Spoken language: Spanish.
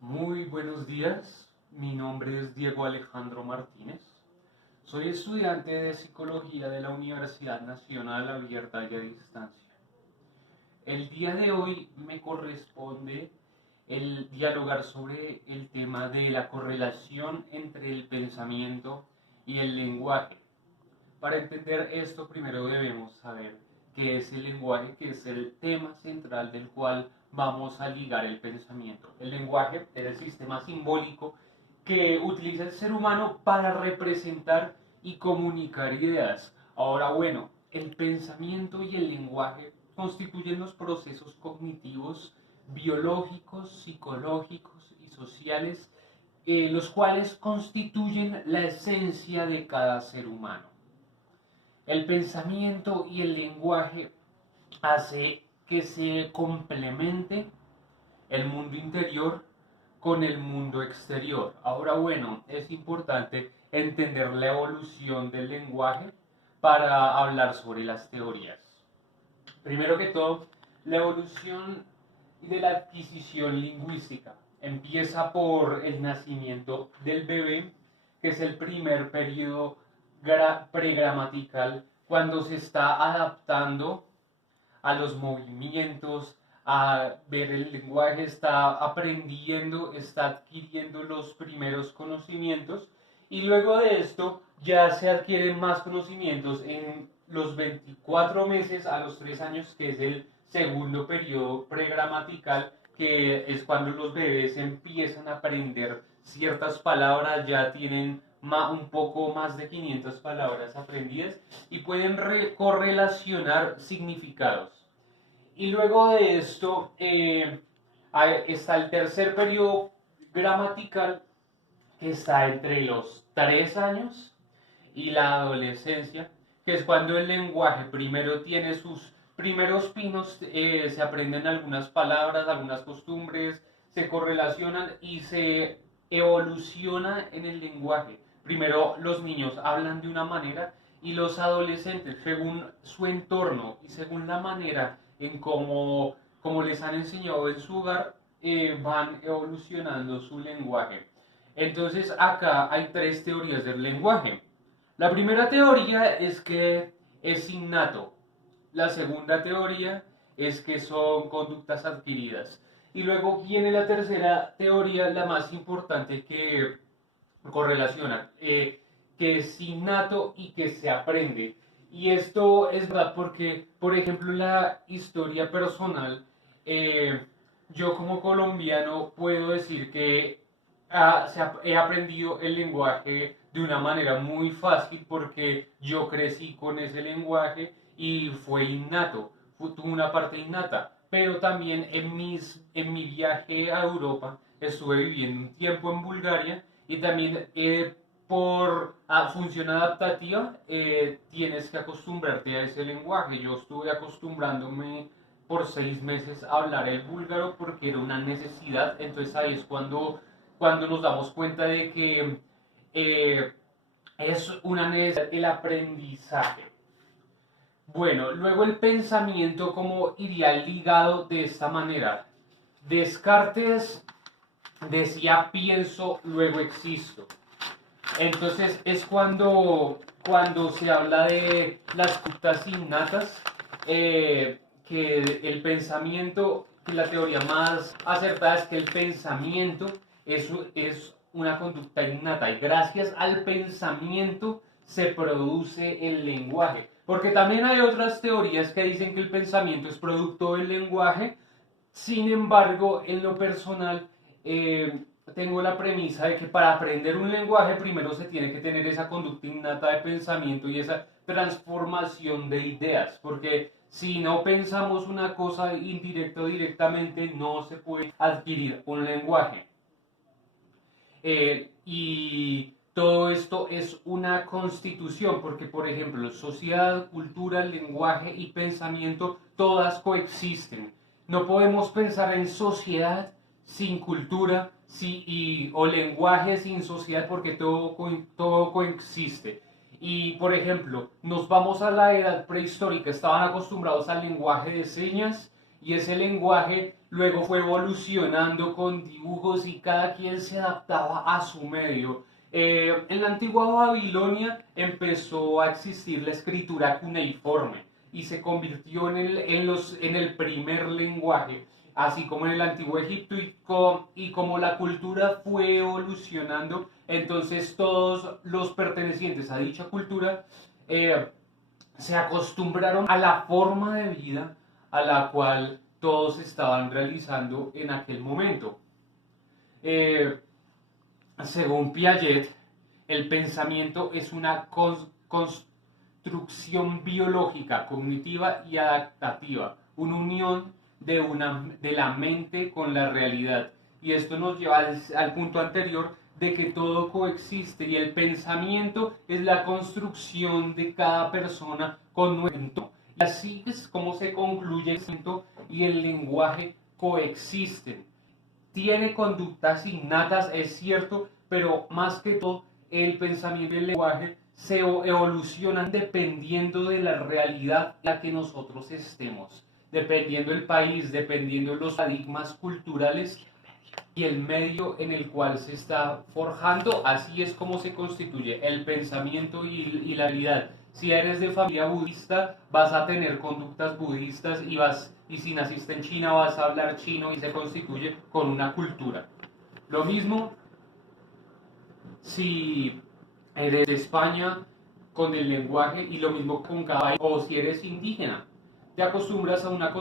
Muy buenos días, mi nombre es Diego Alejandro Martínez. Soy estudiante de Psicología de la Universidad Nacional Abierta y a Distancia. El día de hoy me corresponde el dialogar sobre el tema de la correlación entre el pensamiento y el lenguaje. Para entender esto, primero debemos saber qué es el lenguaje, que es el tema central del cual vamos a ligar el pensamiento. El lenguaje es el sistema simbólico que utiliza el ser humano para representar y comunicar ideas. Ahora, bueno, el pensamiento y el lenguaje constituyen los procesos cognitivos, biológicos, psicológicos y sociales, los cuales constituyen la esencia de cada ser humano. El pensamiento y el lenguaje hace que se complemente el mundo interior con el mundo exterior. Ahora, bueno, es importante entender la evolución del lenguaje para hablar sobre las teorías. Primero que todo, la evolución de la adquisición lingüística empieza por el nacimiento del bebé, que es el primer periodo pregramatical, cuando se está adaptando a los movimientos, a ver el lenguaje, está aprendiendo, está adquiriendo los primeros conocimientos y luego de esto ya se adquieren más conocimientos en los 24 meses a los 3 años, que es el segundo periodo pregramatical, que es cuando los bebés empiezan a aprender ciertas palabras, ya tienen un poco más de 500 palabras aprendidas y pueden correlacionar significados. Y luego de esto está el tercer periodo gramatical, que está entre los 3 años y la adolescencia, que es cuando el lenguaje primero tiene sus primeros pinos, se aprenden algunas palabras, algunas costumbres, se correlacionan y se evoluciona en el lenguaje. Primero los niños hablan de una manera y los adolescentes, según su entorno y según la manera en cómo les han enseñado en su hogar, van evolucionando su lenguaje. Entonces acá hay tres teorías del lenguaje. La primera teoría es que es innato. La segunda teoría es que son conductas adquiridas. Y luego viene la tercera teoría, la más importante, que correlaciona, que es innato y que se aprende. Y esto es verdad porque, por ejemplo, la historia personal, yo como colombiano puedo decir que he aprendido el lenguaje de una manera muy fácil porque yo crecí con ese lenguaje y fue innato, tuvo una parte innata. Pero también en mi viaje a Europa estuve viviendo un tiempo en Bulgaria y también por función adaptativa tienes que acostumbrarte a ese lenguaje. Yo estuve acostumbrándome por 6 meses a hablar el búlgaro porque era una necesidad. Entonces ahí es cuando nos damos cuenta de que eh, es una necesidad el aprendizaje. Bueno, luego el pensamiento como iría ligado de esta manera. Descartes decía pienso, luego existo. Entonces es cuando se habla de las conductas innatas, que el pensamiento, que la teoría más acertada es que el pensamiento es una conducta innata y gracias al pensamiento se produce el lenguaje. Porque también hay otras teorías que dicen que el pensamiento es producto del lenguaje. Sin embargo, en lo personal, tengo la premisa de que para aprender un lenguaje primero se tiene que tener esa conducta innata de pensamiento y esa transformación de ideas, porque si no pensamos una cosa indirecta o directamente, no se puede adquirir un lenguaje. Y todo esto es una constitución, porque por ejemplo, sociedad, cultura, lenguaje y pensamiento, todas coexisten. No podemos pensar en sociedad sin cultura o lenguaje sin sociedad porque todo coexiste. Y por ejemplo, nos vamos a la edad prehistórica, estaban acostumbrados al lenguaje de señas y ese lenguaje luego fue evolucionando con dibujos y cada quien se adaptaba a su medio. En la antigua Babilonia empezó a existir la escritura cuneiforme y se convirtió en el primer lenguaje, así como en el antiguo Egipto, y como la cultura fue evolucionando, entonces todos los pertenecientes a dicha cultura se acostumbraron a la forma de vida a la cual todos estaban realizando en aquel momento. Eh, Según Piaget, el pensamiento es una construcción biológica, cognitiva y adaptativa, una unión de la mente con la realidad. Y esto nos lleva al punto anterior de que todo coexiste y el pensamiento es la construcción de cada persona con nuestro entorno. Y así es como se concluye el pensamiento y el lenguaje coexisten. Tiene conductas innatas, es cierto, pero más que todo el pensamiento y el lenguaje se evolucionan dependiendo de la realidad en la que nosotros estemos, dependiendo del país, dependiendo de los paradigmas culturales y el medio en el cual se está forjando. Así es como se constituye el pensamiento y la realidad. Si eres de familia budista, vas a tener conductas budistas y si naciste en China vas a hablar chino y se constituye con una cultura. Lo mismo si eres de España con el lenguaje y lo mismo con cada país, o si eres indígena, te acostumbras a una